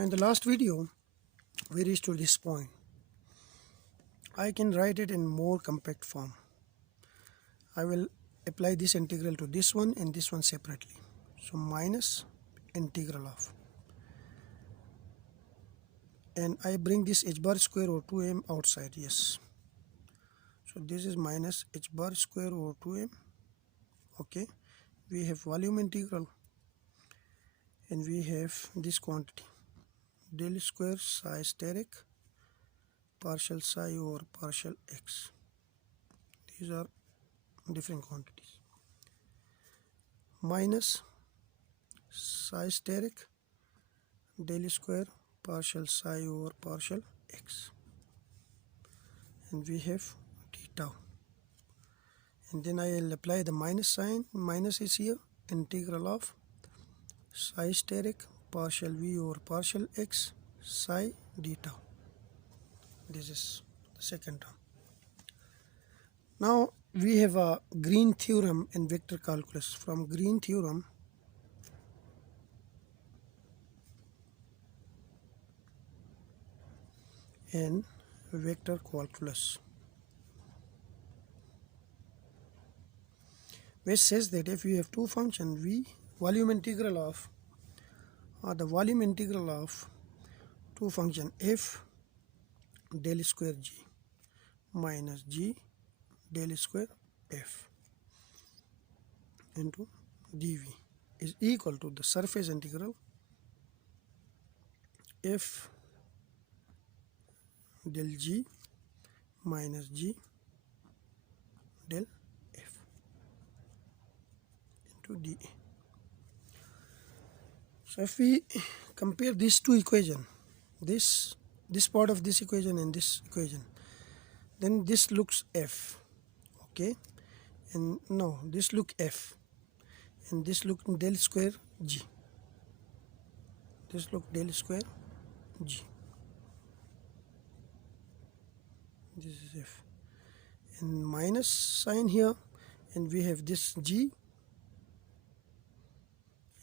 Now in the last video we reached to this point. I can write it in more compact form. I will apply this integral to this one and this one separately. So minus integral of, and I bring this h bar square over 2m outside. Yes, so this is minus h bar square over 2m. Okay, we have volume integral and we have this quantity del square psi steric partial psi over partial x. These are different quantities. Minus psi steric del square partial psi over partial x, and we have d tau, and then I will apply the minus sign. Minus is here, integral of psi steric partial v over partial x psi d tau. This is the second term. Now we have a Green theorem in vector calculus. From Green theorem, in vector calculus, which says that if we have two functions, v volume integral of the volume integral of two function f del square g minus g del square f into dv is equal to the surface integral f del g minus g del f into dA. So if we compare these two equations, this part of this equation and this equation, then this looks f, okay, and no, this look f, and this look del square g, this look del square g, this is f, and minus sign here, and we have this g,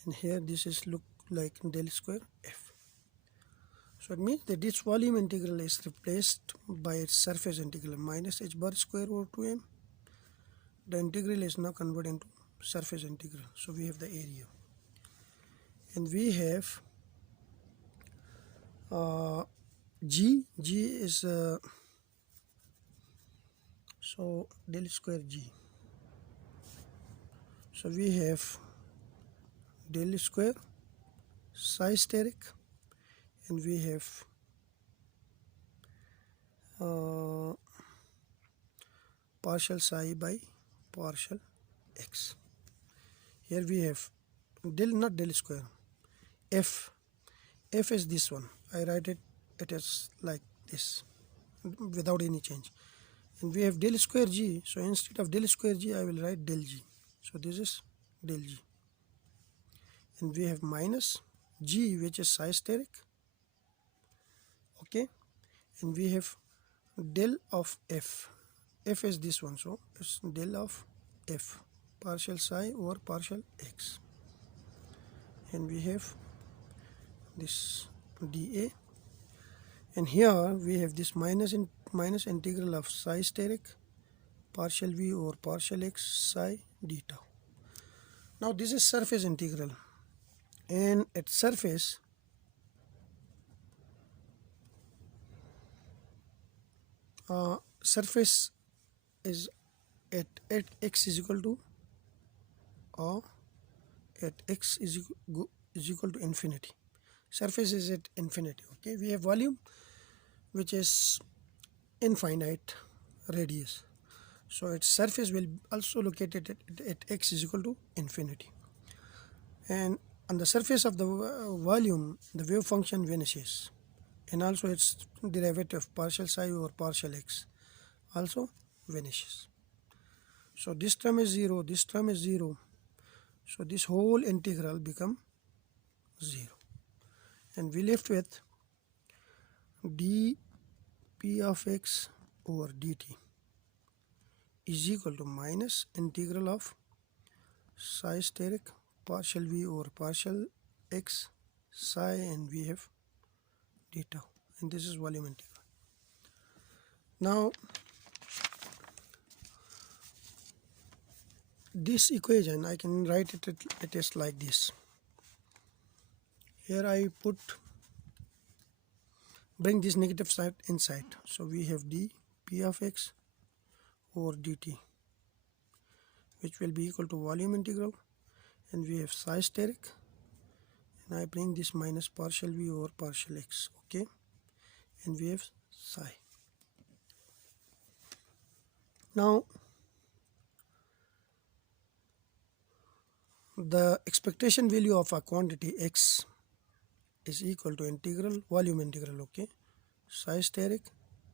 and here this is look like del square f. So it means that this volume integral is replaced by its surface integral minus h bar square over 2m. The integral is now converted into surface integral. So we have the area, and we have g is so del square g. So we have del square psi steric, and we have partial psi by partial x. Here we have not del square, f is this one. I write it as like this without any change, and we have del square g. So instead of del square g, I will write del g. So this is del g, and we have minus g, which is psi steric, okay, and we have del of f is this one, so it's del of f partial psi over partial x, and we have this dA, and here we have this minus integral of psi steric partial v over partial x psi d tau. Now this is surface integral, and at surface surface is at x is equal to at x is equal to infinity. Surface is at infinity. Okay, we have volume which is infinite radius, so its surface will also located at x is equal to infinity, and on the surface of the volume the wave function vanishes, and also its derivative partial psi over partial x also vanishes. So this term is 0, this term is 0, so this whole integral become 0, and we left with dp of x over dt is equal to minus integral of psi steric partial v over partial x psi, and we have d tau, and this is volume integral. Now this equation I can write it is like this. Here I bring this negative side inside, so we have d p of x over dt, which will be equal to volume integral, and we have psi steric, and I bring this minus partial v over partial x, okay, and we have psi. Now the expectation value of a quantity x is equal to integral volume integral, okay, psi steric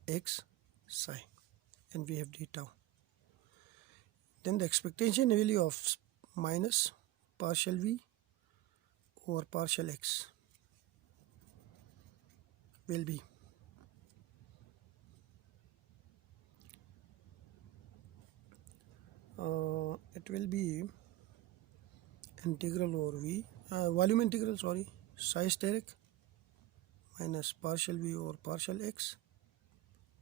x psi, and we have d tau. Then the expectation value of minus partial v over partial x will be it will be integral over v volume integral, sorry, psi steric minus partial v over partial x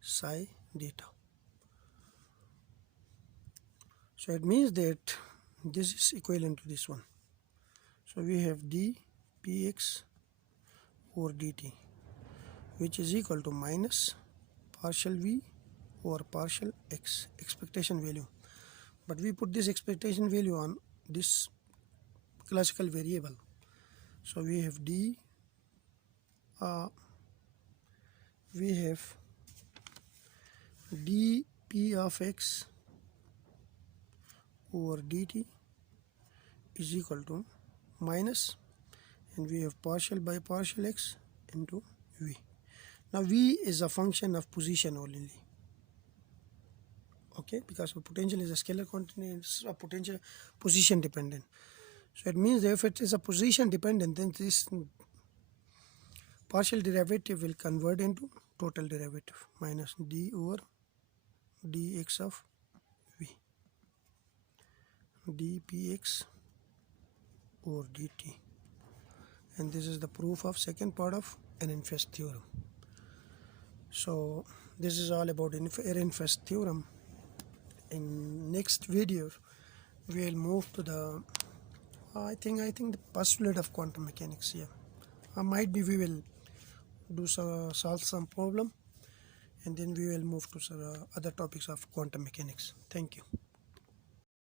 psi d tau. So it means that this is equivalent to this one. So we have d px over dt, which is equal to minus partial v over partial x, expectation value. But we put this expectation value on this classical variable. So we have dp of x over dt is equal to minus, and we have partial by partial x into v. Now v is a function of position only, okay, because the potential is a scalar quantity, it's a potential position dependent. So it means that if it is a position dependent, then this partial derivative will convert into total derivative, minus d over dx of v, dpx over dt, and this is the proof of second part of Ehrenfest theorem. So this is all about Ehrenfest theorem. In next video we will move to the I think the postulate of quantum mechanics here. Might be we will do solve some problem, and then we will move to other topics of quantum mechanics. Thank you.